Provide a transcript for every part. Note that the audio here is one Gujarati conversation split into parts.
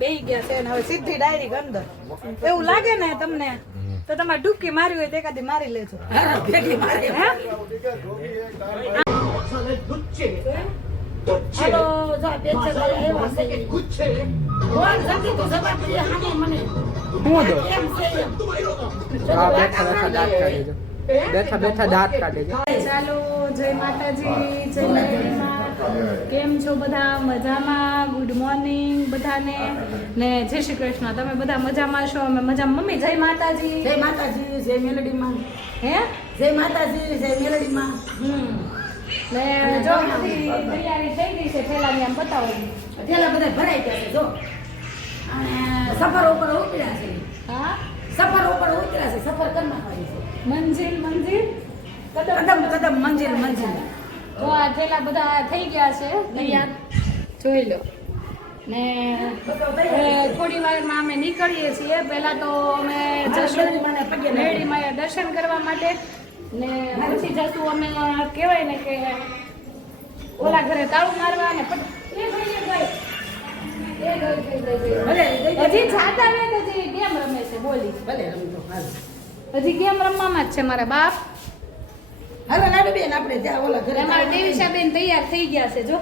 બેહી ગયા છે ને હવે સીધી ડાયરેક્ટ અંદર એવું લાગે ને તમને તો તમારે ડૂબકી મારી હોય તો એકાદી મારી લેજો હેલો જા પેચે આવ્યા છે ગુચ્છે બોલ જતી તો જવાબ દે હાને મને હું દો કેમ છે આ બેઠા દાંત કાઢે છે ચાલો જય માતાજી જય મેરડીમાં કેમ છો બધા મજામાં ગુડ મોર્નિંગ બધાને ને જય શ્રી કૃષ્ણ તમે બધા મજામાં છો અમે મજામાં મમ્મી જય માતાજી જય માતાજી જય મેલડીમાં હે જય માતાજી જય મેલડીમાં ને જો બધી તૈયારી થઈ ગઈ છે થેલાની આમ બતાવો થેલા બધા ભરાઈ ગયા છે જો અને સફર ઉપર ઉતર્યા છે હા સફર ઉપર ઉતર્યા છે સફર કરવા વાળી છે મંજિલ મંજિલ કદમ કદમ મંજિલ મંજિલ તો આ થેલા બધા થઈ ગયા છે તૈયાર જોઈ લો ને થોડી વારમાં અમે નીકળીએ છીએ પહેલા તો અમે જશું મેરડીમાં દર્શન કરવા માટે ને પછી જશું અમે કહેવાય ને કે ઓલા ઘરે તાળું મારવા ને હજી જાતા ને હજી ગેમ રમે છે બોલી ભલે રમતો હાલ હજી ગેમ રમવામાં જ છે મારા બાપ હાલો લાડુ બેન આપણે ત્યાં ઓલા ઘરે અમારા દેવીશાબેન તૈયાર થઈ ગયા છે જો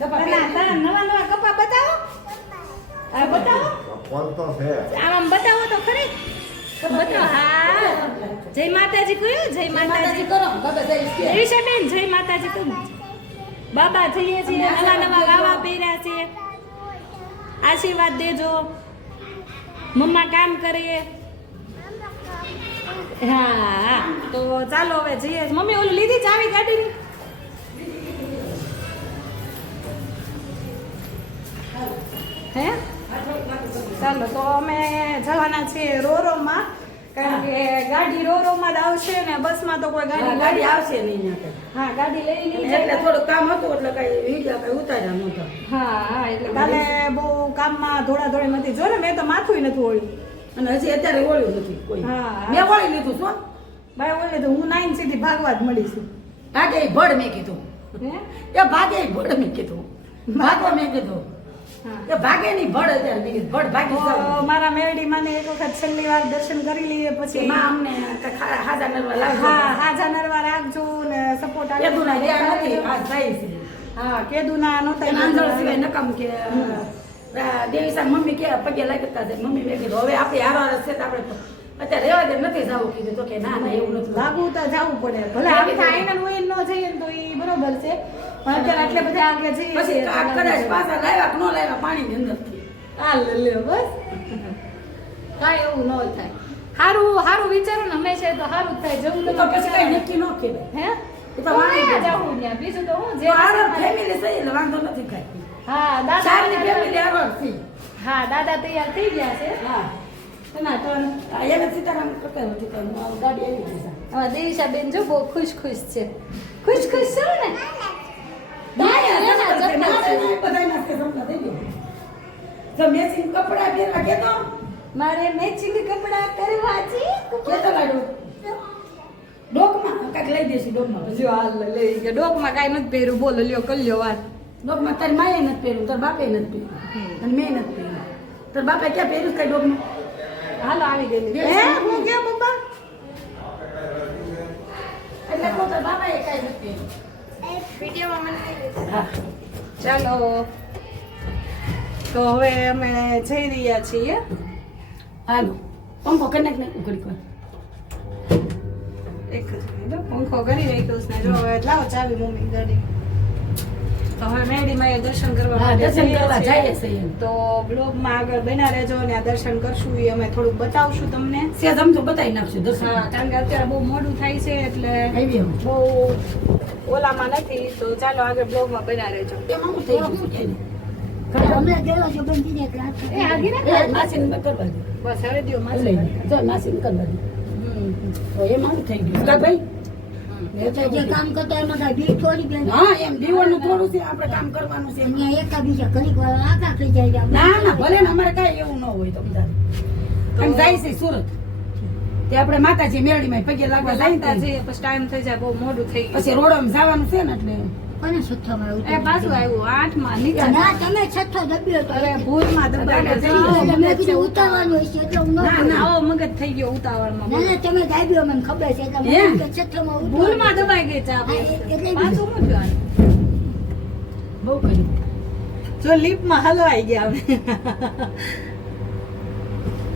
તારા નવા નવા કપા બતાવો આ બતાવો આમ બતાવો તો ખરી બતાવો હા જય માતાજી કયો જય માતાજી કરો બાબા જય શ્રી દેવીશાબેન જય માતાજી કહો બાબા જઈએ છીએ નવા નવા ગાવા પહેર્યા છે આશીર્વાદ દેજો મમ્મા કામ કરે હા તો ચાલો હવે જઈએ મમ્મી ઓલું લીધી ચાવી ગાડીની હે ચાલો તો અમે જવાના છીએ રોરોમાં કારણ કે ગાડી રોરોમાં જ આવશે ને બસમાં તો કોઈ ગાડી આવશે નહીં ત્યાં હા ગાડી લઈ લીધી એટલે થોડું કામ હતું એટલે કઈ વિડીયો કઈ ઉતાર્યા નહોતા હા એટલે કાલે બહુ કામમાં ધોળાધોળી નથી જો ને મેં તો માથું નથી ઓળ્યું અને હજી અત્યારે ઓળ્યું નથી કોઈ હા. મેં ઓળી લીધું છો ભાઈ ઓળે તો હું 9 સીધી ભાગવા જ મળીશું ભાગે ભડ મેં કીધું હે એ ભાગે ભડ મેં કીધું ભાગો મેં કીધું હા એ ભાગે નહીં ભડ અત્યારે મેં કીધું ભડ ભાગી તો જાવ મારા મેરડીમાં ને એક વખત છેલ્લી વાર દર્શન કરી લઈએ પછી માં અમને હાજા નરવા લાવજો હા હાજા નરવા રાખજો ને સપોર્ટ એ દુના ગયા નથી આજ થાય છે હા કેદુના નહોતા નાંદોળ સિવાય નકામ કે દેવીસા મમ્મી કે પગે લાગતા છે મમ્મી મેં કીધું હવે આપણે હારો છે તો આપણે અત્યારે રહેવા દે નથી જવું કીધું તો કે ના ના એવું નથી લાગુ તો જવું પડે ભલે આપણે ફાઇનલ હોય ન જઈએ ને તો એ બરોબર છે પણ અત્યારે આટલે બધા આગળ જઈએ પછી કદાચ પાછા લાવ્યા કે ન લાવ્યા પાણીની અંદરથી આ લે બસ કાંઈ એવું ન થાય સારું સારું વિચારો ને હંમેશા તો સારું જ થાય જવું તો પછી કઈ નક્કી ન કહેવાય હે એ તો વાંધો જવું નહીં. ત્યાં બીજું તો હું જે મારો ફેમિલી સહી એટલે વાંધો નથી કાંઈ હા દાદા ચારની ફેમિલી આગળ થી હા દાદા તૈયાર થઈ ગયા છે હા ના તો એને સીતારામ કરતા હતી તો ગાડી આવી ગઈ છે અમારા દેવીશાબેન જો બહુ ખુશ ખુશ છે ખુશ ખુશ છો ને મેચિંગ કપડા પહેરવા કેતો મારે મેચિંગ કપડા કરવા છે કેતો લાડુ ડોકમાં કાંઈક લઈ દેશું ડોકમાં પછી જો હાલ લઈ ગયા ડોકમાં કાંઈ નથી પહેર્યું બોલો લ્યો કલ્યો વાત ડોકમાં તારી માએ નથી પહેર્યું તાર બાપે નથી પહેર્યું અને મેં નથી પહેર્યું તાર બાપે ક્યાં પહેર્યું કઈ ડોકમાં હાલો આવી ગયેલી હે હું કેમ પપ્પા એટલે તો તાર બાપાએ કાંઈ નથી પહેર્યું હા ચાલો તો હવે અમે જઈ રહ્યા છીએ હાલો પંખો કનેક્ટ નહીં ઘડીક વાર એક જ મિનિટ પંખો કરી રાખ્યો છે ને જો હવે લાવો ચાવી મમ્મી ગાડી તો હવે મેરડીમાં એ દર્શન કરવા હા, માટે દર્શન જઈએ કરવા છીએ. જઈએ છીએ. તો બ્લોગમાં આગળ બના રહેજો ને આ દર્શન કરશું એ અમે થોડુંક બતાવશું તમને સેજ અમથું બતાવી નાખશું દર્શન હા કારણ કે અત્યારે બહુ મોડું થાય છે એટલે આવી આવો. બહુ ઓલામાં નથી તો ચાલો આગળ બ્લોગમાં બના રહેજો એમાં હું થઈ ગયું છે ને? અમે ગયેલા છો બંધીને ક્લાસ એ આગી એ ના માસીને મેં કરવા દે. બસ હવે દ્યો લઈ માસી લે. ચાલ માસીને કરવા દે. તો એમાં હું થઈ ગયું કાં ભાઈ એટલે જે કામ કરતા એમાં કાંઈ બીક થોડી બેન હા એમ દીવાળનું થોડું છે આપણે કામ કરવાનું છે અહીંયા એકા બીજા ઘડીક વાર આખા થઈ જાય છે. ના ના ભલે ને અમારે કાંઈ એવું ન હોય તમ તારે એમ જાય છે સુરત તે આપણે માતાજી મેરડીમાં પગે લાગવા જાય ને લાગતા જઈએ પછી ટાઈમ થઈ જાય બહુ મોડું થઈ ગયું પછી રોડમાં જવાનું છે ને એટલે કોને છઠ્ઠામાં એ પાછું આવ્યું 8 માં નીચે ના તમે છઠ્ઠો દબ્યો તો હવે ભૂલમાં દબાઈને મેં કીધું ઉતારવાનું હોય છે એટલે હું ન બોલું. આવો મગજ થઈ ગયો ઉતાવળમાં ના ના તમે ગાબ્યો મને ખબર છે એટલે હે? મને કે છઠ્ઠામાં ઉતારવાનું. ભૂલમાં દબાઈ ગઈ ચા હા, એટલે પાછું શું થયું બહુ કર્યું જો લીપમાં હલવાઈ ગયા હવે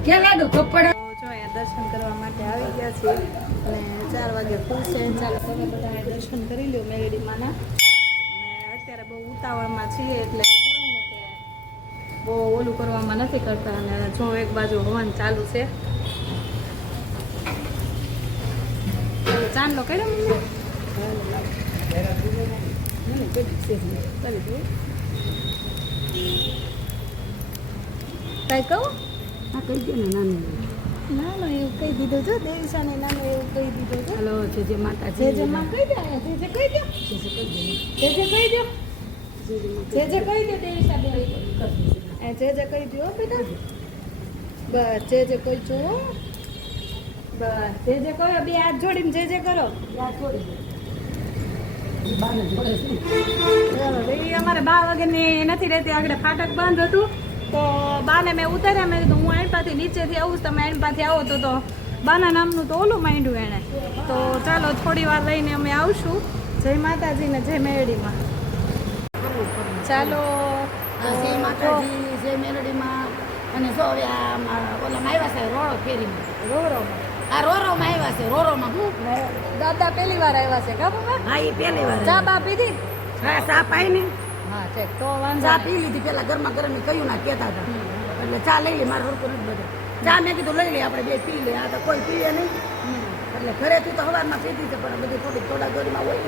ક્યાં લાડુ કપડા જો અહીંયા દર્શન કરવા માટે આવી ગયા છીએ અને 4 વાગે ખુલશે ચાલો તમે બધા દર્શન કરી લો મેરડીમાંના અને અત્યારે બહુ ઉતાવળમાં છીએ એટલે કહેવાય ને કે બહુ ઓલું કરવામાં નથી કરતા અને જો એક બાજુ હવન ચાલુ છે ચાલો ચાંદલો કર્યો મમ્મી કઈ કહું હા કહી દો ને નાની નાનો એવું કહી દીધું છે દેવીશાને નાનો એવું કહી દીધું છે હલો જે માતા જે માં કહી દે જે કહી દે જે કહી દે જે કહી દે દેવીશા બે જે કહી દો બેટા બસ જે કહી છો બસ જે કહો બે હાથ જોડીને જે કરો બરાબર એ અમારે 12 વાગ્યાની નથી રહેતી આગળ ફાટક બંધ હતું તો બાને મેં ઉતાર્યા મેં કીધું હું આણપાથી નીચેથી આવું તમે આણપાથી આવો તો બાના નામનું તો ઓલું માંડ્યું એણે તો ચાલો થોડી વાર લઈને અમે આવશું જય માતાજી ને જય મેરડીમાં ચાલો જય માતાજી જય મેરડીમાં અને જો હવે આ ઓલામાં આવ્યા છે રોડો ફેરીમાં રોરોમાં આ રોરોમાં આવ્યા છે રોરોમાં હું દાદા પહેલી વાર આવ્યા છે કા બાબા હા એ પહેલી વાર ચા બા પીધી હા ચા પાઈ ને હા ઠીક તો વાંધો ચા પી લીધી પેલા ગરમા ગરમ કયું ના કહેતા હતા એટલે ચા લઈ લે મારે હરકું નથી બધું ચા મેં કીધું લઈ લે આપણે બે પી લે આ તો કોઈ પીએ નહીં એટલે ઘરેથી તો હવારમાં પીધી છે પણ બધી થોડા ગરમા હોય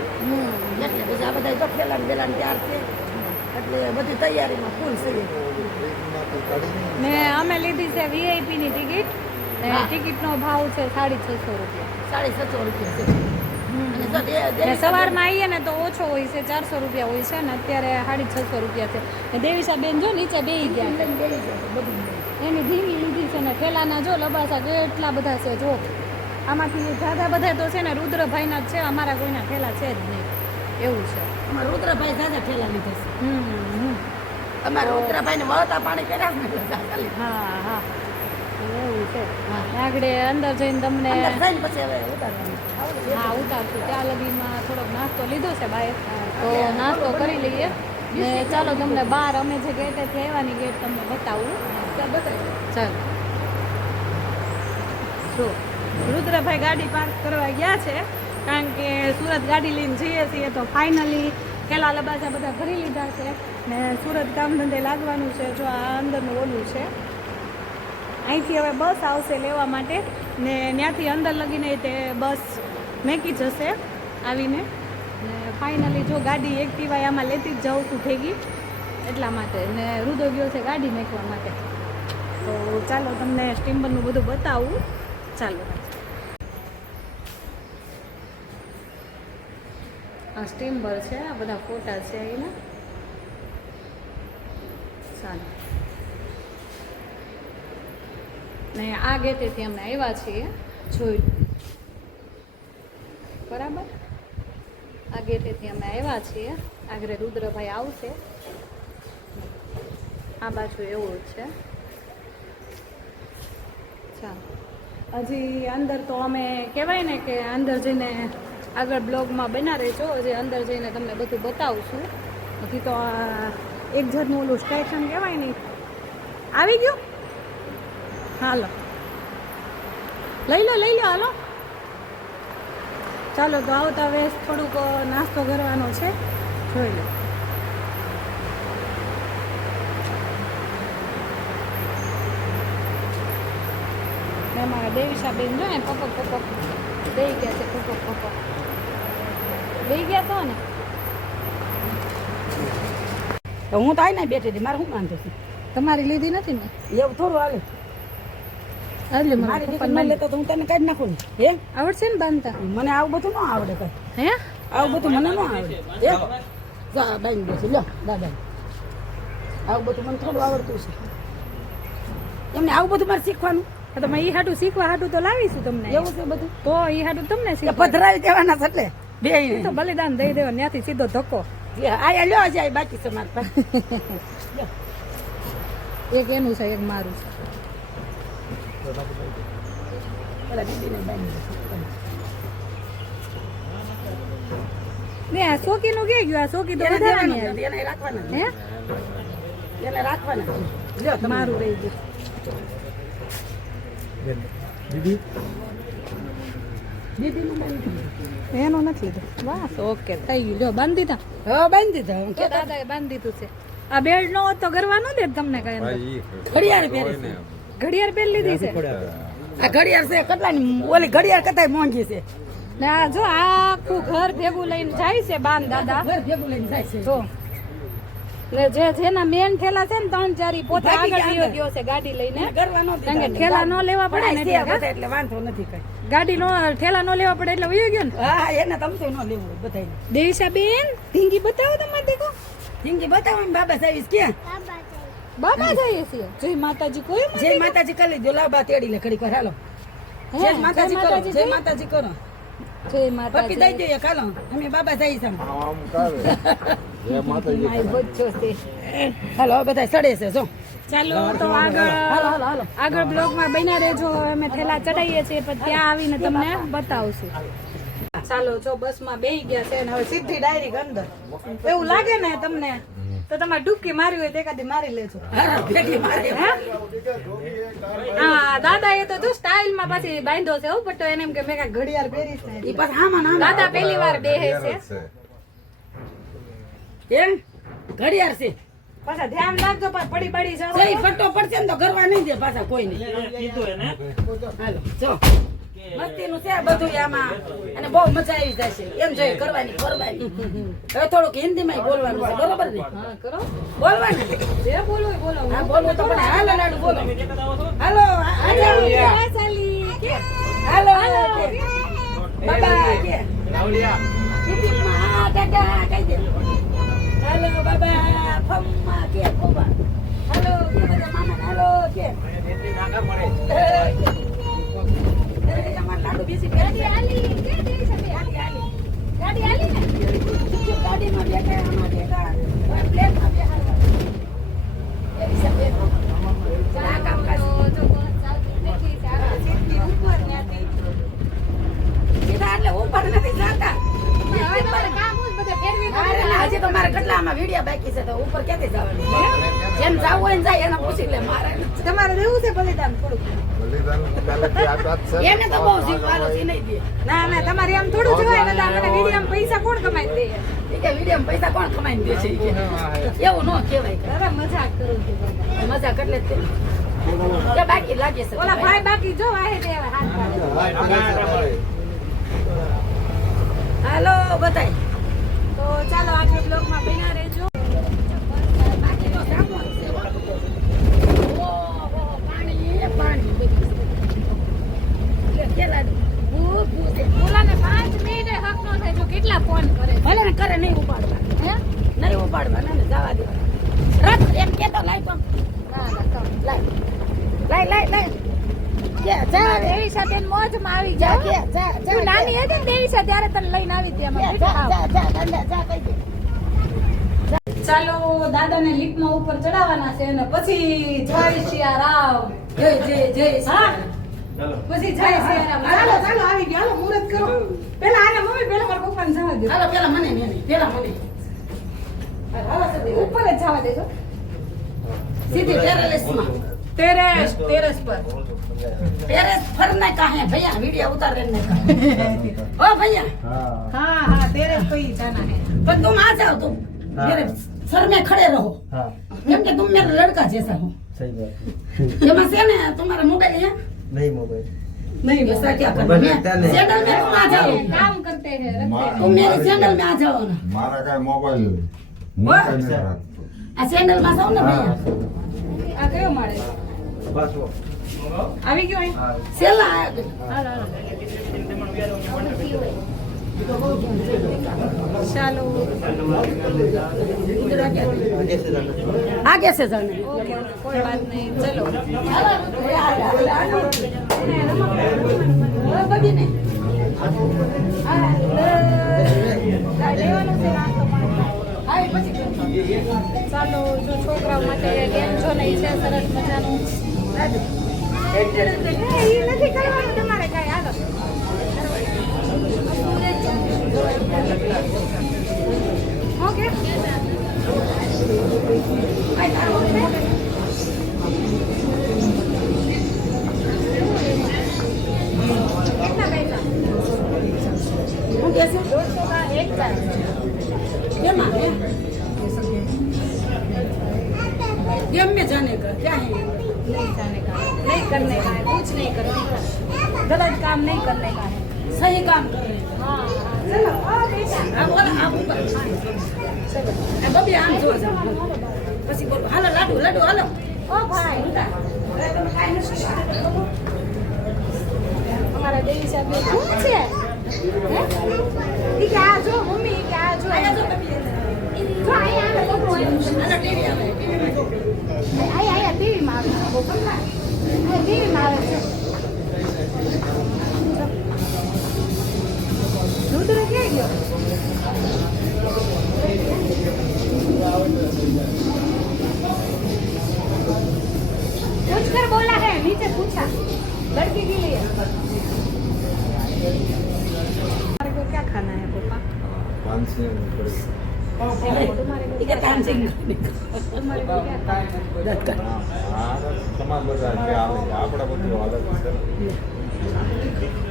એટલે પછી આ બધા તો પેલા વેલા ત્યાર છે એટલે બધી તૈયારીમાં ફૂલ છે ને અમે લીધી છે વીઆઈપી ની ટિકિટ ને હા. ટિકિટનો ભાવ છે 650 રૂપિયા 650 રૂપિયા છે અને જો ને સવારમાં આવીએ ને તો ઓછો હોય છે 400 રૂપિયા હોય છે ને અત્યારે 650 રૂપિયા છે ને દેવીશા બેન જો નીચે બેહી ગયા છે. બધું એની ધીમી લીધી છે ને ઠેલાના જો લબાસા કેટલા બધા છે જો આમાંથી દાદા બધા તો છે ને રુદ્રભાઈના જ છે અમારા કોઈના ઠેલા છે જ નહીં એવું છે અમારા રુદ્રભાઈ સાથે ઠેલા લીધા છે હમ અમારા રુદ્રભાઈ ને વળતા પાણી કર્યા ને એટલે ચાલી હા હા એવું છે આગળ અંદર જઈને તમને અંદર જઈને પછી હવે ઉતારવાનું હા ઉતારશું ત્યાં લગીમાં થોડોક નાસ્તો લીધો છે બાએ તો નાસ્તો કરી લઈએ ને ચાલો તમને બહાર અમે જે ગેટેથી આવ્યાની ગેટ તમને બતાવું ચાલો જો રુદ્રભાઈ ગાડી પાર્ક કરવા ગયા છે કારણ કે સુરત ગાડી લઈને જઈએ છીએ તો ફાઇનલી પેલા લબાસા બધા ભરી લીધા છે ને સુરત કામ ધંધે લાગવાનું છે જો આ અંદરનું ઓલું છે અહીંથી હવે બસ આવશે લેવા માટે ને ત્યાંથી અંદર લગીને તે બસ મેકી જશે આવીને ને ફાઇનલી જો ગાડી એક્ટિવા આમાં લેતી જ જાઉં છું ભેગી એટલા માટે ને રુદો ગયો છે ગાડી મેકવા માટે તો ચાલો તમને સ્ટીમ્બરનું બધું બતાવું ચાલો આ સ્ટીમ્બર છે આ બધા ફોટા છે એના ચાલો ને આ ગેટેથી અમે આવ્યા છીએ જોઈ બરાબર આ ગેટેથી અમે આવ્યા છીએ આગળ રુદ્રભાઈ આવશે આ બાજુ એવું જ છે ચાલો હજી અંદર તો અમે કહેવાય ને કે અંદર જઈને આગળ બ્લોગમાં બના રહેજો હજી અંદર જઈને તમને બધું બતાવશું હજી તો આ એક જાતનું ઓલું સ્ટેશન કહેવાય ને આવી ગયું હાલો લઈ લો હાલો ચાલો તો આવતા વેસ થોડુંક નાસ્તો કરવાનો છે જોઈ લો મેં મારા દેવીશાબેન જો ને પપક દઈ ગયા છે પપક દઈ ગયા તો ને તો હું તો આવીને બેઠી હતી મારે શું વાંધો છે તમારી લીધી નથી ને એવું થોડું હાલે એટલે મારી દીકરી ન લેતો તો હું તને કાઢી નાખું ને હે આવડશે ને બાંધતા મને આવું બધું ન આવડે કઈ હે આવું બધું મને ન આવડે હે જા બાઈ બેસી લો દાદા આવું બધું મને થોડું આવડતું છે એમને આવું બધું મારે શીખવાનું તમે ઈ હાટું શીખવા હાટું તો લાવીશું તમને એવું છે બધું તો ઈ હાટું તમને કે શીખવા પધરાવી દેવાના છે એટલે બે તો બલિદાન દઈ દેવા ત્યાંથી સીધો ધક્કો આ લ્યો જાય બાકી છે મારા પાસે. એક એનું છે એક મારું છે પેલા દીદીને બાંધી ને આ સોકી નું કે ગયું આ સોકી તો એને વધારાની દેવાનું આવી. નથી, એને રાખવાના હે એને રાખવાના લ્યો તમારું મારું રહી ગયું દીદી દીદીનું બાંધી એનો નથી લીધો બસ ઓકે થઈ ગયું જો બાંધી દીધા હા બાંધી દીધા હું તો દાદાએ બાંધી દીધું છે આ બેલ્ટ નો હોત તો ગરવા ન દે તમને કઈ અંદર. ઘડિયાળ પહેરે છે ઘડિયાળ પહેરી લીધી છે આ ઘડિયાળ છે કેટલાની ઓલી ઘડિયાળ કતાય મોંઘી છે ને આ જો આખું ઘર ભેગું લઈને જાય છે બાન દાદા ઘર ભેગું લઈને જાય છે જો ને જેના મેન ઠેલા છે ને 3-4 પોતે ભાગી આગળ ગયા ગયો છે ગાડી લઈને કરવા નો કારણ કે ઠેલા ન લેવા પડે ને એટલે બધા એટલે વાંધો નથી કઈ ગાડી નો ઠેલા ન લેવા પડે એટલે વયો ગયો ને હા એને તમસે નો લેવું બધાય દેશા બેન ઢીંગી બતાવો તમારે દેખો જિંદગી બતાવો ને બાબા સાહેબ ક્યાં બાબા જઈએ છીએ જય માતાજી કોઈ જય માતાજી કરી લીધો લાબા તેડી લે ઘડી કર હાલો જય માતાજી કરો જય માતાજી કરો જય પપ્પી માતાજી દઈ દઈએ હાલો અમે બાબા જઈ સામ આમ કરે જય માતાજી માય બચ્ચો છે હાલો બધા સડે છે જો ચાલો તો હાલો હાલો હાલો આગળ બ્લોગમાં બન્યા રહેજો અમે ઠેલા ચડાવીએ છીએ પણ ત્યાં આવીને તમને બતાવશું ચાલો જો બસમાં બેહી ગયા છે ને હવે સીધી ડાયરેક્ટ અંદર એવું લાગે ને તમને તો તમારે ડૂબકી મારી હોય તો એકાદી મારી લેજો હા ભેગી મારે હા દાદા એ તો જો સ્ટાઇલ માં પાછી બાંધ્યો છે હો પટ્ટો એને એમ કે મેં કાંઈ ઘડિયાળ પહેરી છે ઈ પાછા આમાં નામ દાદા પહેલી વાર બેહે છે એમ ઘડિયાળ છે પાછા ધ્યાન રાખજો પણ પડી પડી જાવ જઈ ફટો પડશે ને તો ઘરવા નહીં દે પાછા કોઈ નહીં હાલો જો મસ્તી નું છે બધું આમાં અને બહુ મજા આવી જશે એમ જોઈએ કરવાની કરવાની હવે થોડુંક હિન્દીમાં બોલવાનું છે બરોબર ને હા કરો બોલવાનું જે બોલો એ બોલો હા બોલવું તો પણ હાલો લાડુ બોલો હાલો હાલો બાબા કે દીદીમાં દાદા કહી દે હાલો બાબા ફમ્મા કે ફોબા હાલો કે બધા મામા હાલો કે લાડુ બીસી ગાડી આલી કે દેવી સભી ગાડી આલી ને ગાડીમાં બેઠા આમાં બેઠા પ્લેટમાં બેઠા દેવી સભી ચા કામ કાજ તો બસ ચાલતી નથી સીધી ઉપર ત્યાંથી સીધા એટલે ઉપર નથી જાતા હવે તમારે કામ હોય બધે ફેરવી દો. અરે ના, હજી તો મારે કેટલામાં વિડિયા બાકી છે તો ઉપર ક્યાંથી જવાનું જેમ જાવું હોય ને જાય એને પૂછી લે મારે નથી. તમારે રહેવું છે બલિદાન થોડુંક એને તો બહુ જીવવાનો છે નહીં દે ના ના તમારે આમ થોડું જોવાય ને મને વિડીયો પૈસા કોણ કમાઈ દે એ કે વિડીયો પૈસા કોણ કમાઈને દે છે ઈ કે. એવું ન કહેવાય અરે મજાક કરું છું બધા. મજાક એટલે જ તે. કે બાકી લાગે છે ઓલા ભાઈ બાકી જો વાહે દે હવે હાથ પાડે. હાલો બતાય તો ચાલો આગળ બ્લોગમાં બન્યા રહેજો. બાકી તો સામો જ છે. ઓહો, પાણી એ પાણી બધું છે. લે, કેલા ભૂ છે. ઓલાને 5 મિનિટે હક નો થાય જો કેટલા ફોન કરે છે. ભલે ને કરે નહીં ઉપાડવા હે નહીં ઉપાડવા ના જવા દેવા રથ એમ કેતો લાય તો ના ના ચાલો. લાય કે જા રે દેવી સાથે મોજમાં આવી જા જાઓ. કે જા તું નાની હતી ને દેવી સાથે ત્યારે તને લઈને આવી હતી અમે જા દંડા જા કહી દે ચાલો દાદાને લીપમાં ઉપર ચડાવવાના છે અને પછી જય સિયા રામ જય જય હા પછી જય સિયા રામ ચાલો ચાલો આવી ગયા હાલો મુહૂર્ત કરો પેલા આને મમ્મી પેલા મારા પપ્પાને જવા દે હાલો પેલા મને પેલા મને હાલો સદી ઉપર જ જવા દેજો સીધી ટેરેસમાં ટેરેસ પર टेरेस फरने का है भैया वीडियो उतारने का ओ भैया हाँ हाँ टेरेस पे ही जाना है पर तुम आ जाओ तुम मेरे सर में खड़े रहो हाँ क्योंकि तुम मेरा लड़का जैसा हो सही बात ये मसे ने तुम्हारा मोबाइल है नहीं मोबाइल नहीं ऐसा क्या करना मोबाइल है लगता नहीं। सैंडल में तुम आ जाओ काम करते हैं रखते हैं तुम मेरे सैंडल में आ जाओ ना મારા કાંઈ મોબાઈલ હું કાંઈ નથી રાખતો. आ सैंडल में जाओ ना भैया આ કયો માળે बस वो આવી ગયો અહીં? सेला आया હાલો હાલો ચાલો इधर आ गया आगे से जाना आगे से जाना ઓકે કોઈ વાત નહીં ચલો बगी ने લેવાનું છે નાસ્તો પાણી. ચાલો જો છોકરાઓ માટે ગેમ જો નહીં છે સરસ મજાનું એ નથી કરવાનું તમારે કાંઈ હાલો ઓકે કેટલા પૈસા હું બેસે 200 का एक चार्ज કેમાં હે गेम में जाने का क्या है नहीं जाने का है, नहीं करने का है, कुछ नहीं करने का है, गलत काम नहीं करने का है। सही काम कर रहे हैं हाँ चलो बेटा आप बोला आप ऊपर चलो ए बबी आम जो जाओ પછી બોલો હાલો લાડુ લાડુ હાલો ओ भाई हमारा देवी साहब ने पूछे हैं क्या जो मम्मी क्या जो આયા જો બબી जो आया હાલો ટીવી આવે आया आया टीवी में આવે છે ટીવી में આવે છે રુદ્ર ક્યાં ગયો पूछ कर बोला है नीचे पूछा लड़की के लिए तुम्हारे को क्या खाना है पापा 500 तुम्हारे को ઈ કે કામ છે तुम्हारे को क्या खाना है તમારા બધા કે આવે આપણા બધું અલગ છે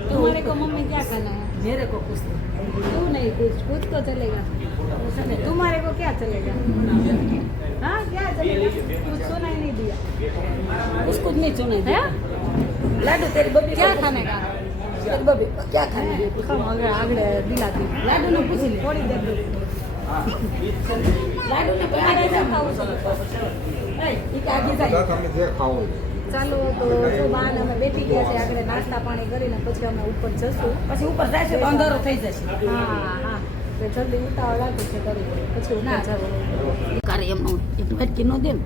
तुम्हारे को मम्मी क्या खाना है मेरे को कुछ तू नहीं कुछ तो चलेगा तुम्हारे को क्या चलेगा हाँ क्या चलेगा कुछ सुनाई नहीं दिया उसको नहीं सुनाई है लाडू तेरी बबी क्या खाने का तेरी बबी क्या खाने है हम आगे आगे दिलाती लाडू ने पूछ ली थोड़ी देर में लाडू ने आगे जा ઈ કે આગે જાય તમે જે ખાઓ ચાલો તો જો બાન અમે બેઠી ગયા છે આગળ નાસ્તા પાણી કરીને પછી અમે ઉપર જશું પછી ઉપર જાય છે તો અંધારો થઈ જશે હા હા તો જલ્દી ઉતાવળ લાગે છે કરી પછી ના જવું કાર્ય એમનો એક ફટકી નો દે ને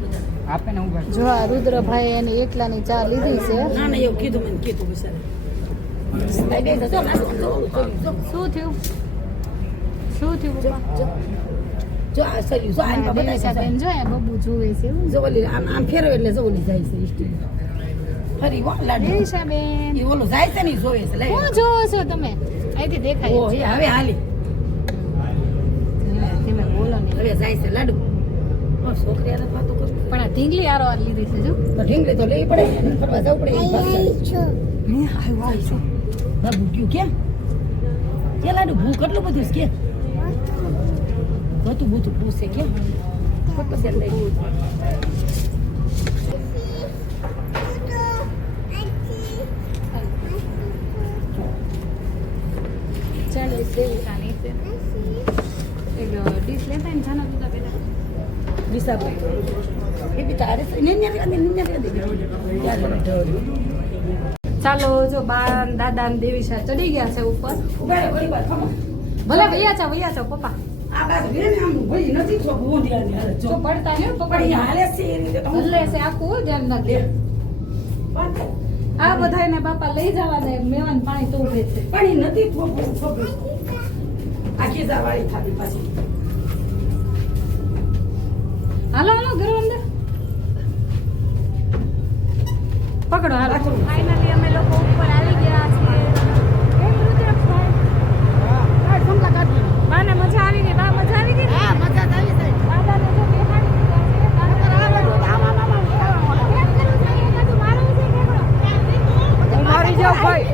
જો આ રુદ્રભાઈ એની એકલાની ચા લીધી છે ના ના એવું કીધું મને કીધું બિચારે લાગે તો જો શું થયું શું થયું પપ્પા જો આ સર્યું જો આને દેવી બતાય સાહેબ જો આ બબુ જુએ છે એવું જો ઓલી આમ આમ ફેરવે એટલે જો ઓલી જાય છે સ્ટીલ ફરી વા લાડુ દેવી સાહેબ ઈ ઓલો જાય છે ને ઈ જોવે છે લઈ હું જોવો છો તમે અહીંથી દેખાય ઓ એ હવે હાલી તમે બોલો ને હવે જાય છે લાડુ ઓ છોકરી આને વાતો કરું પણ આ ઢીંગલી આરો આ લીધી છે જો તો ઢીંગલી તો લેવી પડે ને ફરવા જવું પડે ઈ પાસે બાબુ ગયું કેમ કે લાડુ ભૂ કેટલું બધું છે કે બધું બધું પૂછે કેમ ફોટો સેલ લઈ ચાલો इस देवी खाने से एक डिश लेते हैं जाना दूधा बेटा વિસાબ એ બી તારે ચાલો જો બા દાદા ને દેવી શાહ ચડી ગયા છે ઉપર ભલે વૈયા છો પપ્પા આ બાજુ બેન આમ ભઈ નથી તો ઊંધિયાની હાલે જો જો પડતા ને પણ પકડી ઈ હાલે છે એની રીતે તો હલ્લે છે આખું ધ્યાન નથી આ બધાને બાપા લઈ જવાને મેવાન પાણી તો ઉભે છે પણ ઈ નથી થોડું આખી જાવાળી થાતી પાછી હાલો હાલો ઘર અંદર પકડો હાલો ફાઇનલી અમે લોકો ઉપર આવી ગયા છીએ કેમ રુદ્રભાઈ બાને મજા આવી ગઈ બા મજા આવી ગઈ હા મજા જ આવી જાય દાદાને જો બેહાડી દીધા છે મારી જાવ ભાઈ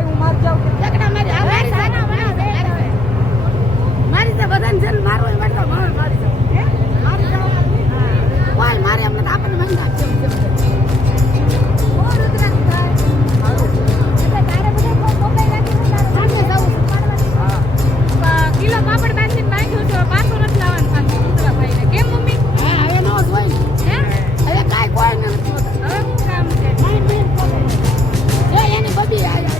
હું મારી જાવ એકડા મારી આ મારી જાય મારી તો બધાને જન મારવો એ માટે મારી જાવ મારી જાવ કોઈ મારે એમ નથી આપણને મંગા કેમ કેમ કિલો પાપડ બાંધીને બાંધ્યું તો પાછો નથી લાવવાનું પાછું રુદ્રભાઈને કેમ મમ્મી હા હવે નો જોઈ હે હવે કાઈ કોઈ નથી હવે શું કામ છે જો એની બબી આવી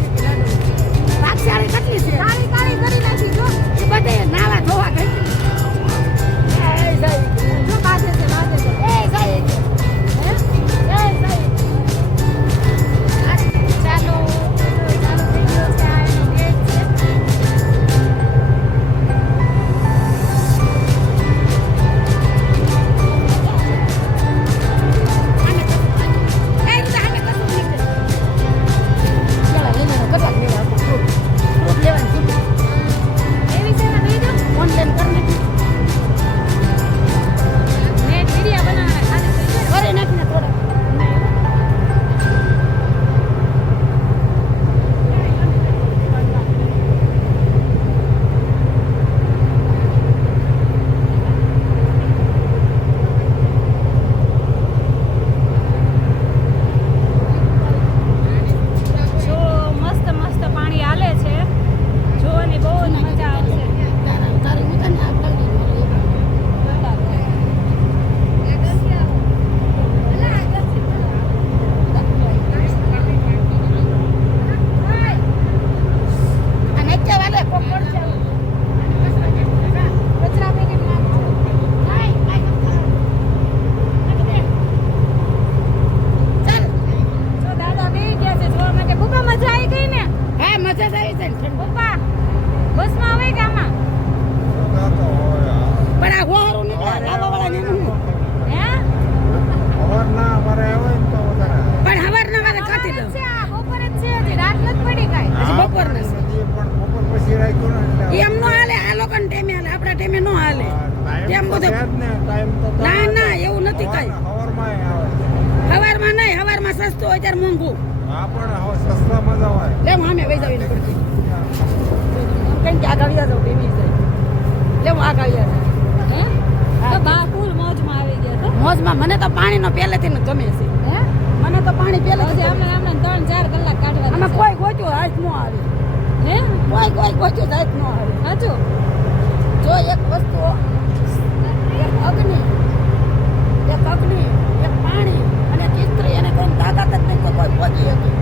કાયમ તો ના ના એવું નથી કઈ હવારમાં આવે હવારમાં નહીં હવારમાં સસ્તું હોય ત્યારે મોંઘું હા પણ હવે સસ્તામાં જવાય લે હું આમે વહી જાવ પડતી કેમ કે આગળ જાવ બેમી જાય લે હું આગળ જાવ હે તો બા ફૂલ મોજમાં આવી ગયા તો મોજમાં મને તો પાણીનો પહેલેથી જ ગમે છે હે મને તો પાણી હજી પહેલેથી આમને 3-4 કલાક કાઢવા અમે કોઈ ગોચ્યું હાથ ન આવે હે કોઈ ગોચ્યું હાથ ન આવે સાચું જો એક વસ્તુ એક અગ્નિ એક પાણી અને ચિત્રી એને કોઈ તાકાત જ નહીં કે કોઈ પહોંચી હતી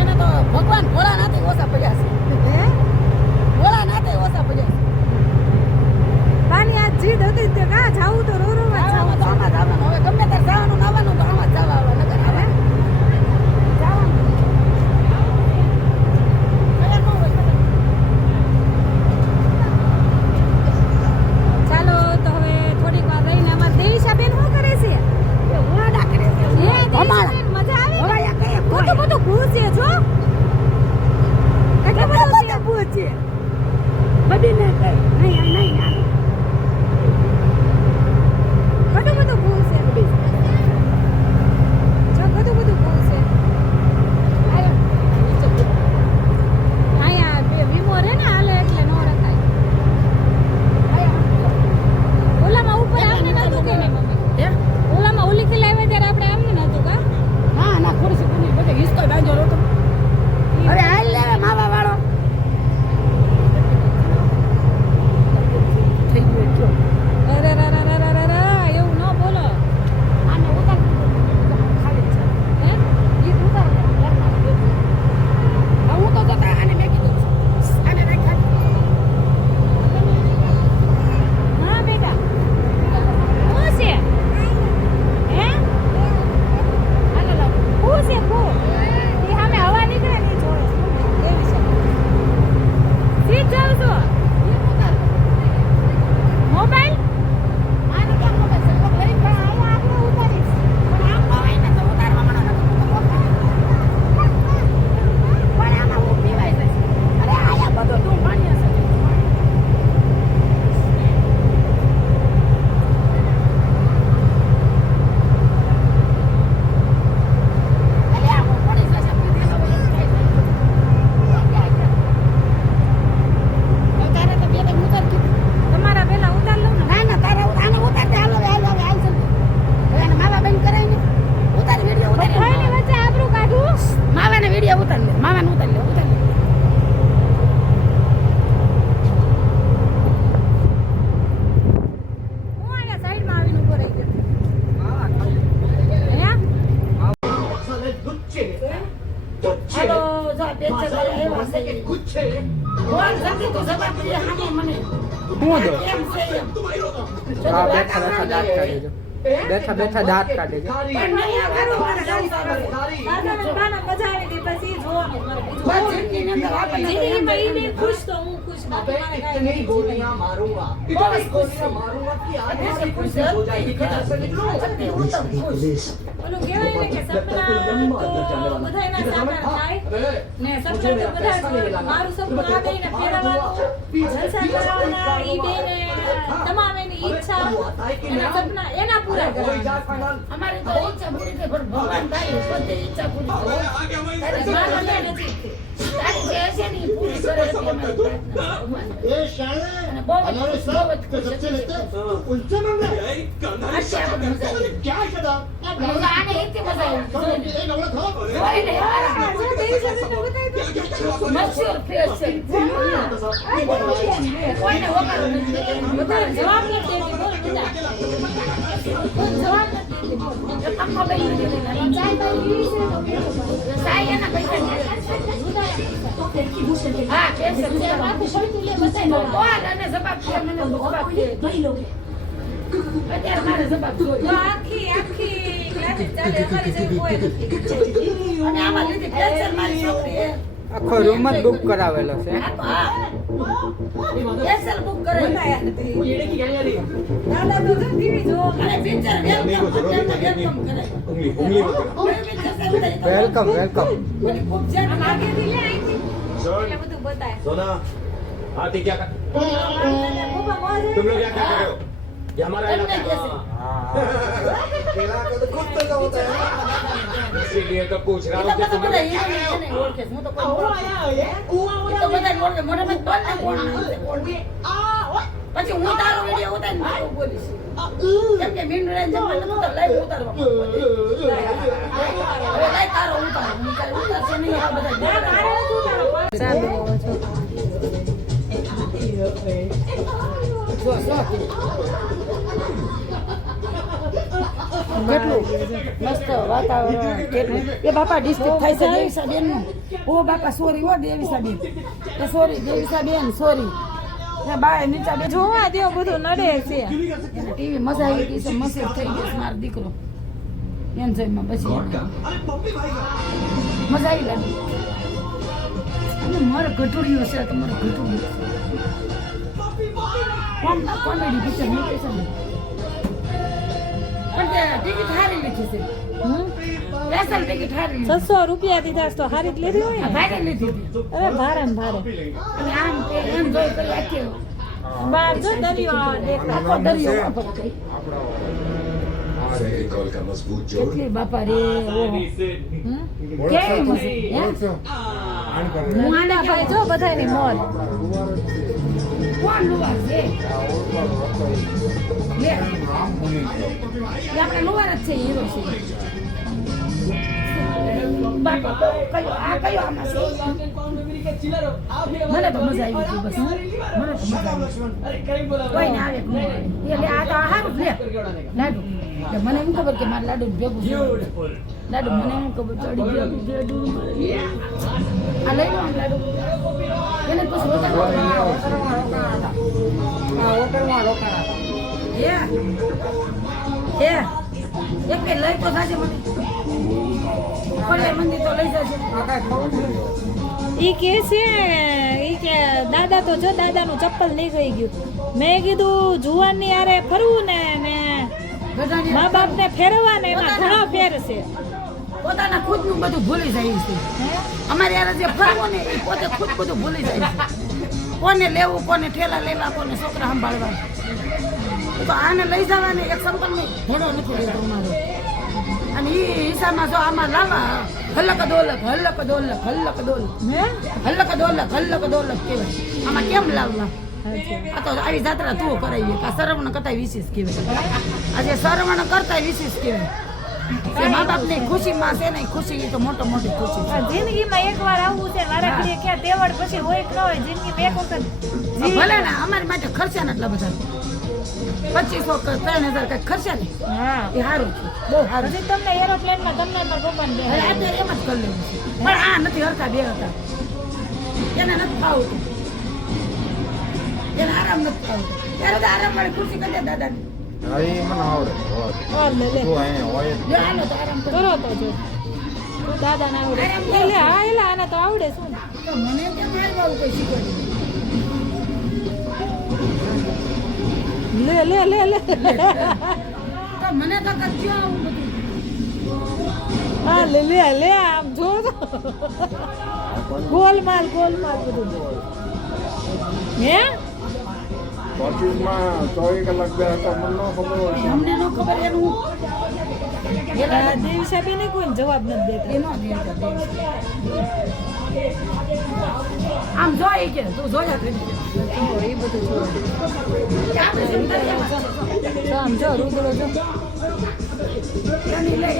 એને તો ભગવાન ભોળાનાથે ઓછા પડ્યા છે હે ભોળાનાથે ઓછા પડ્યા છે પાણી આ જીદ હતી તે કા જાવું તો રોરોમાં આમાં તો આમાં જવાનું હવે ગમે ત્યારે જવાનું નાવાનું તો આમાં જ જવા આવે નકર આવે જવાનું ચાલો તો હવે થોડીક વાર રહીને અમાર દેવીશાબેન શું કરે છે વાડા કરે છે હે અમારા દેવીશાબેન મજા આવે હવે આ કઈ બધું બધું ભૂત છે જો કેટલું બધું છે ભૂત છે બધી ને કઈ નહીં નહીં બધું બધું ભૂત છે જો બધું બધું ભૂત છે અહીંયા બે વીમો રે ને હાલે એટલે નો રખાય ઓલામાં ઉપર આમને નતું કે નહીં મમ્મી હે ઓલામાં ઓલી થી લાવ્યા ત્યારે આપણે આમને નતું કા ના ના ખુરશી બની બધે હિસ્કો બાંધો હતો અરે હાલ લે માવા વાળો થઈ ગયો જો અરે રા રા રા રા રા એવું ન બોલો આને ઉતાર ખાલી છે હે ઈ ઉતાર હું તો જતા આને મેં કીધું આને રાખ હા બેટા શું છે હે હાલો લો શું છે શું એ સામે હવા નીકળે ને જોડે એવી છે સીટ જાવ છો મોબાઈલ આને કેમ મોબાઈલ છે ગરીબ ભાઈ આયા આપણે ઉતારીશ પણ આમ હોય ને તો ઉતારવા મને પણ આમાં હું પીવાય છે અરે આયા બધો તું ભણ્યો છે અરે આ હું પડી જશે પીધી તો એમ થાય છે તારે તો બે ઉતાર કીધું તમારા પેલા ઉતાર લઉં ને ના ના તારા આને ઉતાર દે હાલો હાલ છે હવે એને માવા બેન કરાવીને ઉતાર વિડિયો ઉતાર બધાયની વચ્ચે આબરૂ કાઢું માવાને વિડિયો ઉતાર લે માવાને ઉતાર લે હું આને સાઈડમાં આવીને ઊભો રહી ગયો હે હાલો જો બે જગ્યાએ આવ્યા છે બોલ જલ્દી તો જવાબ દે હાને મને હું દો કેમ છે એમ આ બેઠા બેઠા દાંત કાઢે છે બેઠા બેઠા દાંત કાઢે છે પણ નહીં આ ઘરો વાળા ગાડી સામે બાના મજા આવી ગઈ પછી જોવાનું મારે બીજું બસ જિંદગીની અંદર આપણને જિંદગીમાં ઈ બે ખુશ તો હું ખુશ બાકી મારે કાંઈ નથી જીવનમાં. બસ ખુશ છે એટલી ખુશ છે એટલી ઉત્તમ ખુશ ઓલું કહેવાય ને કે સપના તો બધાયના સામા થાય ને સપના તો બધા જોવે. મારું સપનું આ બેયને ફેરવવાનું, જલસા કરાવવાના, ઈ બેયને તમામેની ઈચ્છા એના સપના એના પૂરા કરવાના. અમારી તો ઈચ્છા પૂરી થઈ પણ ભગવાન થાય બધી ઈચ્છા પૂરી થાય તારી મારા જે ત્યાં નથી. તારી જે છે ને ઈ પૂરી કરે એટલી અમારી પ્રાર્થના ભગવાન અને બહુ જ ખુશ, બહુ જ ખુશ હતી. આશા બહુ મજા આવી. હવે આને એટલી મજા આવી. જોઈને યાર, જો દેવીશાબેનને બતાવી દો. મશહૂર ફેસ છે. કોઈને વખાણ નથી. બધાને જવાબ નથી દેતી. બોલ બધા. કોઈ જવાબ નથી દેતી. બોલ. અમ્મા બેન ચાય બાય પીવી છે તો પીવો. સાઈ એના પૈસા ઉધારા પૈસા. હા કેસે જે આખું પડતું લે બતાવી દો. બોલ અને જવાબ દે મને જવાબ દે અત્યારે મારે જવાબ તો જોઈએ આખી ક્લાસીસ ચાલે અમારી જેવી કોઈ નથી. અને આમાં લીધી પેન્શન મારી છોકરીએ આખો રૂમ જ બુક કરાવેલો છે હા પેન્શન બુક કરાવી દાદા તો ટીવી જોવો. અને પિક્ચર વેલકમ કરે વેલકમ વેલકમ આમ આગેથી લે અહીંથી. એટલે બધું બતાય. सोना हाँ ठीक क्या कर પપ્પા મોજ तुम लोग क्या कर रहे हो એમને કહેશે. इसीलिए तो पूछ એ रहा તો हूँ कि બધા तुम्हें હીરોને છે ને ઓળખે છે. હું તો કોઈ ઓળખતી નથી. એ તો બધા ઓળખે. મોઢામાં બોલ ને કોણ છે, કોણ છે. પછી હું તારો વિડીયો ઉતારીને હું બોલીશ. કેમ કે મીંડું લઈને જમવાનું નતું તો લાઈવ ઉતારવા માંગતો. હવે લાઈ તારો ઉતાર. હું કાંઈ ઉતારશે નહીં આ બધા. ચાલો જો કેટલું મસ્ત વાતાવરણ કેટલું એ બાપા ડિસ્ટર્બ થાય છે દેવીસાબેન નું. ઓ બાપા સોરી હો દેવીસાબેન. એ સોરી દેવીસાબેન સોરી. એ બા નીચા બે જોવા દો બધું નડે છે. એને ટીવી મજા આવી ગઈ છે મસેજ થઈ ગઈ છે મારો દીકરો એન્જોયમાં પછી એને મજા આવી લાગી. અને મારે ઘટુડીઓ છે તમારે ઘટુડીઓ કોમેડી પિક્ચર મૂકે છે ને પણ તે ટિકિટ હારી લીધી છે. સ્પેશિયલ ટિકિટ હારી લીધી. 600 રૂપિયા દીધા તો હારી જ લીધી હોય ને. ભારે લીધી હતી. અરે ભારે ને ભારે અને આમ તે એન્જોય કરી આખી બહાર જો દરિયો દેખાય. આખો દરિયો વાપર કરી. फेविकॉल का मजबूत जोड़ કેટલી બાપા રે ઓહો. કેવી મસ્ત હે? હું આને ભાઈ જો બધાની મોજ. કોણ લુવાર છે લે એ આપણે લુવાર જ છે હીરો છે બાપા કયો આ કયો આમાં છે મને તો મજા આવી હતી બસ મને તો મજા આવી કોઈ ના આવે એટલે આ તો હારું લે લાડુ એટલે મને એમ ખબર કે મારે લાડુ ભેગું છે લાડુ મને એમ ખબર ચડી ભેગું લાડુ આ લઈ લો આમ લાડુ એને પછી હોટલમાં રોકાણા હે એક કે લઈ તો જાજે મને ખોલે મંદિર તો લઈ જાજે ઈ કે છે ઈ કે દાદા તો જો દાદાનું ચપ્પલ નહીં ગઈ ગયું. મેં કીધું જુવાનની હારે ફરવું ને બધાને મા બાપને ફેરવવા ને એમાં ઘણો ફેર છે. પોતાના ખુદનું બધું ભૂલી જાય છે. અમારે યાર જે ફરવું ને એ પોતે ખુદ બધું ભૂલી જાય છે. કોને લેવું કોને ઠેલા લેવા કોને છોકરા સંભાળવા તો આને લઈ જવાને એક સંપલનો ઘોડો નથી લેતો અમારો. અને એ હિસાબમાં જો આમાં લાવા હલક દોલક હલક દોલક હલક દોલક હે હલક દોલક કહેવાય. આમાં કેમ લાવવા આ તો આવી જાત્રા તું કરાવી આ સરવણ કરતા વિશેષ કહેવાય. આજે સરવણ કરતા વિશેષ કહેવાય. કે મા બાપની ખુશીમાં છે ને ખુશી એ તો મોટી ખુશી છે. જિંદગીમાં એકવાર આવવું છે વારા ઘડીએ ક્યાં તેવડ પછી હોય કે ન હોય જિંદગીમાં એક વખત ભલે ને અમારી માટે ખર્ચા ને એટલા બધા 2500 કે 3000 કઈ ખર્ચા ને હા એ સારું છે બહુ સારું હજી તમને એરોપ્લેનમાં તમને મારા પપ્પાને બે હવે અત્યારે એમ જ કરી લેવું છે પણ આ નથી હરતા બે હતા એને નથી ફાવતું એને આરામ નથી ફાવતું ત્યારે તો આરામ વાળી ખુરશી કરી દે દાદાની હા, એ મને આવડે ઓર લે લે જો અહીંયા હોય જ. જો હાલો તો આરામ કરો કરો તો જો દાદા ના આવડે એટલે હા એલા આને તો આવડે શું તો મને કેમ મારવાનું કોઈ શીખવાડ્યું લે લે લે લે તો મને તો કરજો આવું બધું હા લે લે લે આમ જો તો ગોલમાલ બધું હે 25 માં 24 કલાક બે હતા મને ન ખબર હોય. અમને ન ખબર એનું દેવીસાબેને કોઈ જવાબ નથી દેતા એનો આમ જોઈ કે તું જોયા કરી એ બધું જો આપણે સિમ્પલ જો આમ જો રૂદડો જો એની લે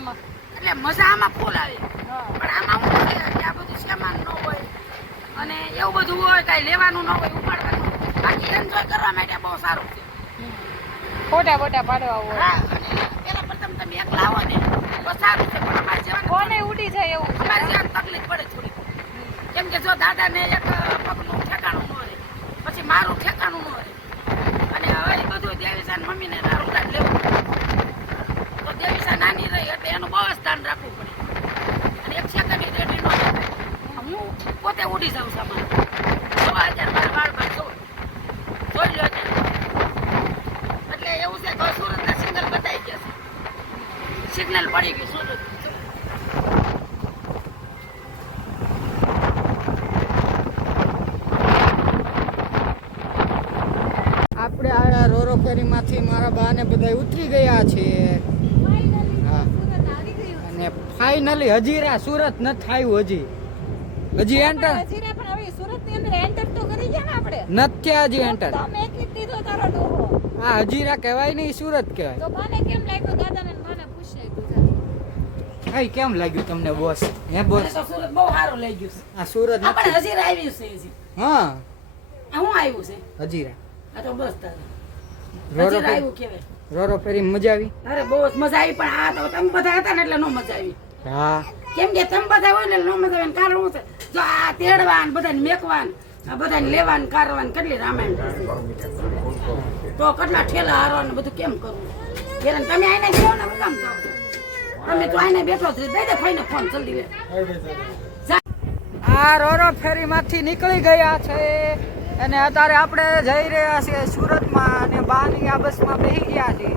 આમાં એટલે મજા આમાં ફૂલ આવે હા પણ આમાં હું છે કે આ બધું સામાન ન હોય અને એવું બધું હોય કાંઈ લેવાનું ન હોય ઉપાડવાનું બાકી એન્જોય કરવા માટે બહુ સારું છે ફોટા ફોટા પાડવા હોય હા અને પેલા પ્રથમ તમે એકલા આવો ને તો સારું છે પણ અમારે જેવાને કોને ઉડી જાય એવું છે અમારે જેવાને તકલીફ પડે થોડી કેમ કે જો દાદાને એક પગનું ઠેકાણું ન રહે પછી મારું ઠેકાણું ન રહે અને હવે એ બધું દેવીસાન મમ્મીને ઉતાર લેવું તો દેવીસા નાની રહી એટલે એનું બહુ જ ધ્યાન રાખવું પડે અને એક સેકન્ડની રેડી ન થાય હું પોતે ઉડી જાઉં છું અમારે જોવા અત્યારે મારા બાળ બાળ જોઈ લો અત્યારે એટલે એવું છે તો સુરતના સિગ્નલ બતાવી ગયા છે સિગ્નલ પડી ગયું સુરત આપણે આ રોરો ફેરીમાંથી મારા બા ને બધા ઉતરી ગયા છે હા અને ફાઇનલી હજીરા સુરત નથી આવ્યું હજી એન્ટર હજીરા પણ હવે સુરતની અંદર એન્ટર તો કરી ગયા ને આપણે નથી હજી એન્ટર તો મેં કીધી તો તારો ડોહો આ હજીરા કહેવાય નહીં સુરત કહેવાય તો બાને કેમ લાગ્યું દાદાને ને બાને પૂછાય ભાઈ કેમ લાગ્યું તમને બોસ હે બોસ મને તો સુરત બહુ સારું લઈ ગયું છે આ સુરત આપણે નથી હજી આવ્યું છે હજી હા આ હું આવ્યું છે હજીરા આ તો બસ તારે રોરો હજી આવ્યું કેવાય રોરો ફેરી મજા આવી અરે બહુ જ મજા આવી પણ આ તો તમે બધા હતા ને એટલે નો મજા આવી હા કેમ કે તમે બધા હોય ને નો મજા આવે કારણ શું છે જો આ તેડવાન બધાને મેકવાન આ બધાને લેવાન કારવાન કેટલી રામાયણ થશે. તો કેટલા ઠેલા હારવાનું બધું કેમ કરવું ત્યારે તમે આઈને ગયો ને કામ જાવ અમે તો આઈને બેઠો જ દઈ દે ભાઈને ફોન જલ્દી લે આ રોરો ફેરીમાંથી નીકળી ગયા છે અને અત્યારે આપણે જઈ રહ્યા છીએ સુરતમાં અને બાની આ બસમાં બેસી ગયા છીએ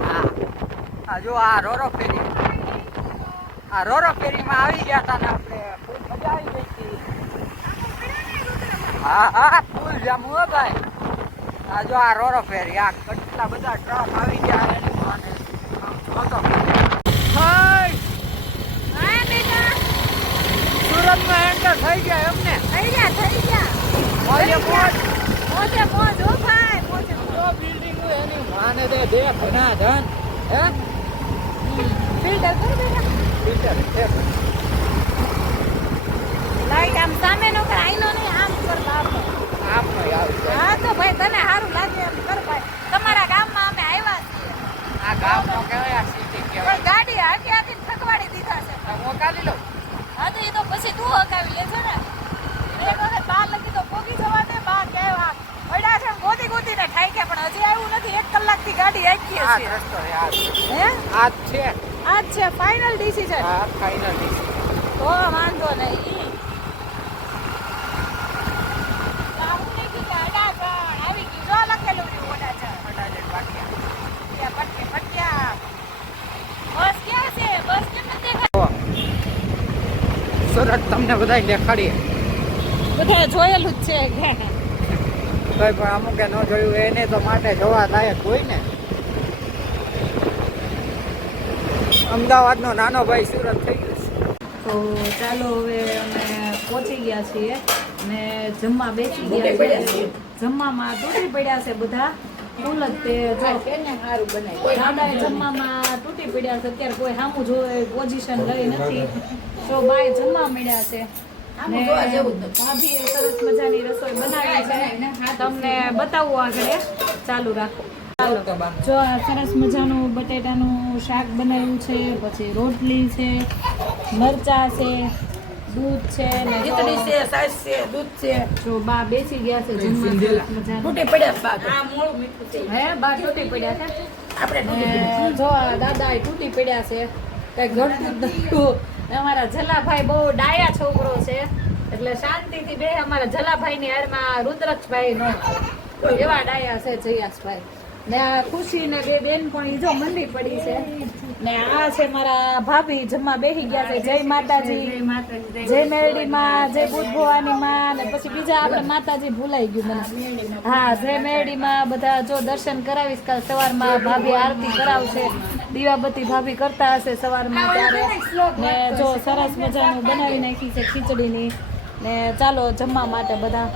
હા આ જો આ રોરો ફેરીમાં આવી ગયા હતા ને આપણે ફૂલ મજા આવી ગઈ હતી હા હા ફૂલ જામું હો ભાઈ આ જો આ રોરો ફેરી આ કેટલા બધા ટ્રક આવી ગયા અને જોતો હાય સુરતમાં એન્ટર થઈ ગયા એમને થઈ ગયા મોજે મોજ મોજે મોજ હો ભાઈ મોજે મોજ તો બિલ્ડિંગ એની માને દે ઘણા ધન હે ફિલ્ટર કર બેટા ફિલ્ટર લાઈટ આમ સામે નો કર આઈનો નહીં આમ કર લાવો આપનો આવી હા તો ભાઈ તને સારું લાગે એમ કર ભાઈ તમારા ગામમાં અમે આવ્યા છીએ આ ગામનો કહેવાય આ સિટી પણ કહેવાય ગાડી હાકી હાકી થકવાડી દીધા છે હું કાલી લઉં હા તો એ તો પછી તું હકાવી લેજે ને એક વખત બાર લગી તો પોગી જવા દે બાર કહેવા પડ્યા છે ગોતી ગોતીને ઠાઈ ગયા પણ હજી આવ્યું નથી 1 કલાકથી ગાડી હાકી આ છે રસ્તો યાર હે આ છે આજ છે ફાઇનલ ડિસિઝન આ ફાઇનલ ડિસિઝન તો વાંધો નહીં બાહુને કી ગાડા પણ આવી ગઈ જો લખેલું રહ્યું વડાચા પટ્યા પટ્યા બસ ક્યાં છે બસ કેમ નથી દેખાય સુરત તમને બધા દેખાડીએ બધા જોયેલું જ છે કઈ પણ અમુકે ન જોયું એને તો માટે જોવા લાયક હોય ને અમદાવાદનો નાનો ભાઈ સુરત થઈ ગયો છે તો ચાલો હવે અમે પહોંચી ગયા છીએ ને જમવા બેસી ગયા છીએ જમવામાં તૂટી પડ્યા છે બધા ફૂલ જ તે જો દાદાએ જમવામાં તૂટી પડ્યા છે અત્યારે કોઈ સામું જોવે પોઝિશન લઈ નથી તો બાય જમવા મળ્યા છે ને ભાભીએ સરસ મજાની રસોઈ બનાવી છે તમને બતાવું આગળ ચાલુ રાખો ચાલો જો આ સરસ મજાનું બટેટાનું શાક બનાવ્યું છે પછી રોટલી છે મરચા છે દૂધ છે ને ખીચડી છે સાસ છે દૂધ છે જો બા બેસી ગયા છે જમવા સરસ મજાનું તૂટી પડ્યા બાદ આ મોળું મીઠું છે હે બા તૂટી પડ્યા છે આપણે ને જો આ દાદા તૂટી પડ્યા છે કઈ ઘટતું જ નતું. અમારા જલાભાઈ બહુ ડાયા છોકરો છે એટલે શાંતિથી બે અમારા જલાભાઈની હારમાં રુદ્રક્ષભાઈ નો એવા ડાયા છે જયાસભાઈ ને આ ખુશી ને બે બેન પણ ઈ જો મંડી પડી છે ને આ છે મારા ભાભી જમવા બેસી ગયા છે જય માતાજી જય મેરડી માં જય બુદ્ધ ભવાની માં ને પછી બીજા આપણે માતાજી ભૂલાઈ ગયું મને હા જય મેરડી માં બધા જો દર્શન કરાવીશ કાલ સવારમાં ભાભી આરતી કરાવશે દીવાબત્તી ભાભી કરતા હશે સવારમાં ત્યારે ને જો સરસ મજાનું બનાવી નાખી છે ખીચડીની ને ચાલો જમવા માટે બધા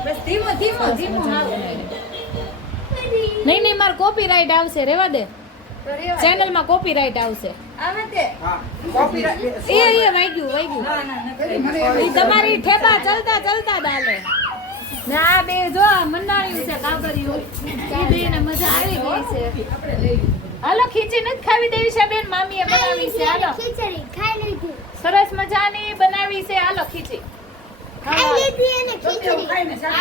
નહીં મારે કોપીરાઈટ આવશે રેવા દે ચેનલમાં કોપીરાઇટ આવશે એ વાગ્યું ઈ તમારી ઠેબા ચલતા ચલતા દાલે ને આ બે જો મંડાણ્યું છે કાબરિયું ઈ બેને મજા આવી ગઈ છે હાલો ખીચી નથી ખાવી દેવી છે બેન મામીએ બનાવી છે હાલો ખીચડી ખાઈ લીધી સરસ મજાની બનાવી છે હાલો ખીચી ખાઈ લીધી એને ગમે એટલું ખીચડી ખાઈને ચાલે.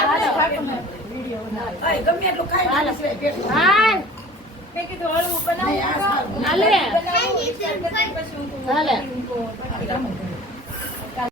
હા, ગમે એટલું ખાઈને સિવાય પેટમાં. હા નહીં, આ સારું. હાલે ખાઈ લીધી હાલે